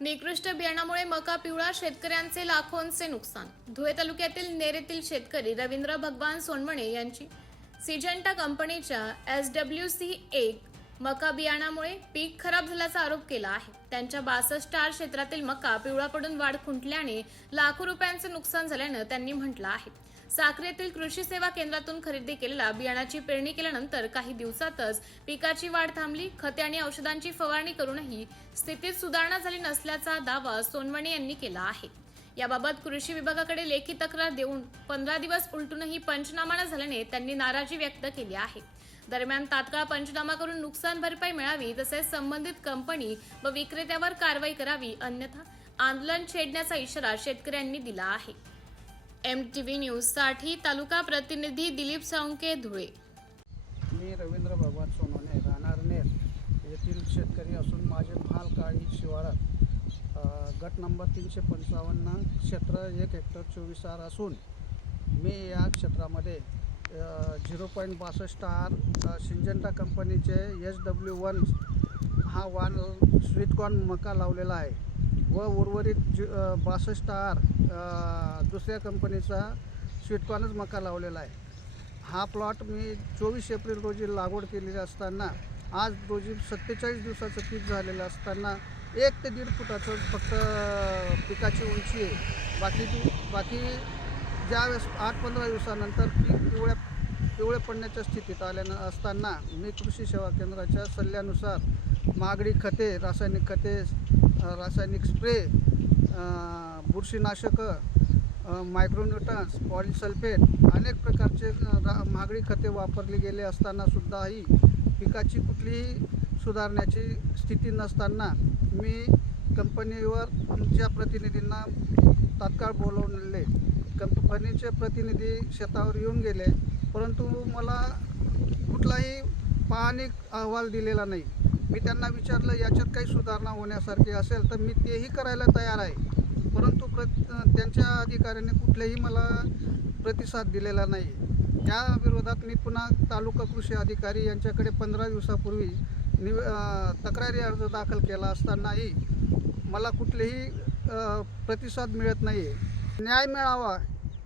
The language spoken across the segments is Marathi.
निकृष्ट बियाणामुळे मका पिवळा, शेतकऱ्यांचे लाखोंचे नुकसान। धुळे तालुक्यातील नेर येथील शेतकरी रवींद्र सोनवणे यांची सिजंटा कंपनीच्या SWC1 मका बियाणामुळे पीक खराब झाल्याचा आरोप केला आहे। त्यांच्या 62 क्षेत्रातील मका पिवळा पडून वाढ खुंटल्याने लाखो रुपयांचे नुकसान झाल्याने त्यांनी म्हटलं आहे। साक्री येथील कृषी सेवा केंद्रातून खरेदी केलेल्या बियाणाची पेरणी केल्यानंतर काही दिवसातच पिकाची वाढ थांबली। खते आणि औषधांची फवारणी करूनही स्थितीत सुधारणा झाली नसल्याचा दावा सोनवणे यांनी केला आहे। याबाबत कृषी विभागाकडे लेखी तक्रार देऊन 15 दिवस उलटूनही पंचनामा न झाल्याने त्यांनी नाराजी व्यक्त केली आहे। दरम्यान तात्काळ पंचनामा करून नुकसान भरपाई मिळावी, तसेच संबंधित कंपनी व विक्रेत्यावर कारवाई करावी, अन्यथा आंदोलन छेडण्याचा इशारा शेतकऱ्यांनी दिला आहे। MTV न्यूज साठी तालुका प्रतिनिधी दिलीप साळुंके, धुळे। मी रवींद्र भगवान सोनवणे, राहणार नेर येथील शेतकरी असून माझे महालकाळी शिवारात गट नंबर 355 क्षेत्र 1 हेक्टर 24 आर असून मी या क्षेत्रामध्ये 0.62 सिंजंटा कंपनीचे SW1 हा स्वीटकॉर्न मका लावलेला आहे व उर्वरित 62 दुसऱ्या कंपनीचा स्वीटकॉर्नच मका लावलेला आहे। हा प्लॉट मी 24 एप्रिल रोजी लागवड केलेली असताना आज रोजी 47 दिवसाचं पीक झालेलं असताना 1 ते 1.5 फुटाचं फक्त पिकाची उंची आहे। बाकी ज्यावेळेस 8-15 दिवसानंतर पीक पिवळे पडण्याच्या स्थितीत असताना मी कृषी सेवा केंद्राच्या सल्ल्यानुसार महागडी खते, रासायनिक खते, रासायनिक स्प्रे, बुरशीनाशकं, मायक्रोन्यूट्रन्स, पॉलिसल्फेट अनेक प्रकारचे महागडी खते वापरली गेले असताना सुद्धाही पिकाची कुठलीही सुधारण्याची स्थिती नसताना मी कंपनीवर आमच्या प्रतिनिधींना तात्काळ बोलवले। कंपनीचे प्रतिनिधी शेतावर येऊन गेले, परंतु मला कुठलाही पाहणी अहवाल दिलेला नाही। मी त्यांना विचारलं याच्यात काही सुधारणा होण्यासारखी असेल तर मी तेही करायला तयार आहे, परंतु त्यांच्या अधिकाऱ्यांनी कुठलेही मला प्रतिसाद दिलेला नाही। या विरोधात मी पुन्हा तालुका कृषी अधिकारी यांच्याकडे 15 दिवसापूर्वी तक्रारी अर्ज दाखल केला असतानाही मला कुठलेही प्रतिसाद मिळत नाही। न्याय मिळावा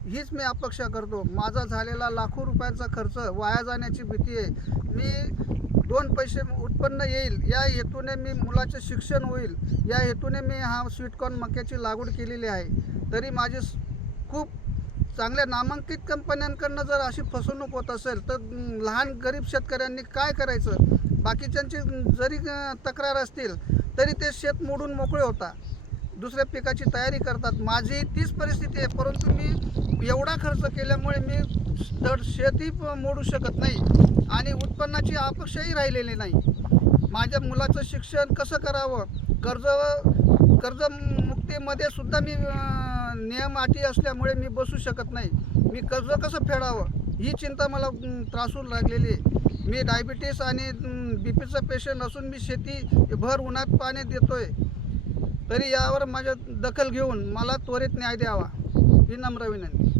हीच मी अपेक्षा करतो। माझा झालेला लाखो रुपयांचा खर्च वाया जाण्याची भीती आहे। मी 2 पैसे उत्पन्न येईल या हेतूने, मी मुलाचे शिक्षण होईल या हेतूने मी हा स्वीटकॉर्न मक्याची लागवड केलेली आहे। तरी माझे खूप चांगल्या नामांकित कंपन्यांकडनं जर अशी फसवणूक होत असेल तर लहान गरीब शेतकऱ्यांनी काय करायचं? बाकीच्यांची जरी तक्रार असतील तरी ते शेत मोडून मोकळे होतात, दुसऱ्या पिकाची तयारी करतात। माझी तीच परिस्थिती आहे, परंतु मी एवढा खर्च केल्यामुळे मी तर शेती मोडू शकत नाही आणि उत्पन्नाची अपेक्षाही राहिलेली नाही। माझ्या मुलाचं शिक्षण कसं करावं? कर्जमुक्तीमध्ये सुद्धा मी नियम अटी असल्यामुळे मी बसू शकत नाही। मी कर्ज कसं फेडावं ही चिंता मला त्रासून लागलेली आहे। मी डायबिटीस आणि BPचा पेशंट असून मी शेती भर उन्हात पाणी देतोय, तरी यावर माझ्या दखल घेऊन मला त्वरित न्याय द्यावा ही नम्र विनंती।